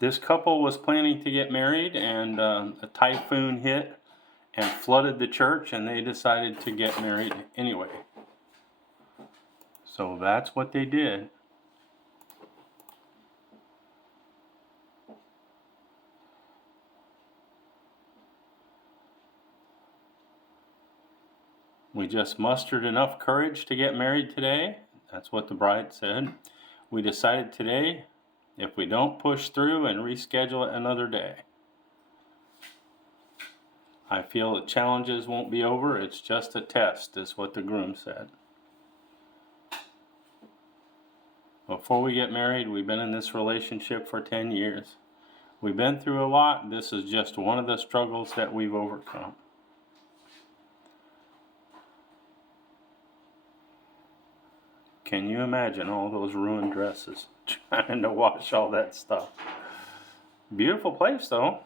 This couple was planning to get married, and a typhoon hit and flooded the church, and they decided to get married anyway. So that's what they did. We just mustered enough courage to get married today. That's what the bride said. We decided today, if we don't push through and reschedule it another day. I feel the challenges won't be over. It's just a test, is what the groom said. Before we get married, we've been in this relationship for 10 years. We've been through a lot. This is just one of the struggles that we've overcome. Can you imagine all those ruined dresses, trying to wash all that stuff? Beautiful place though.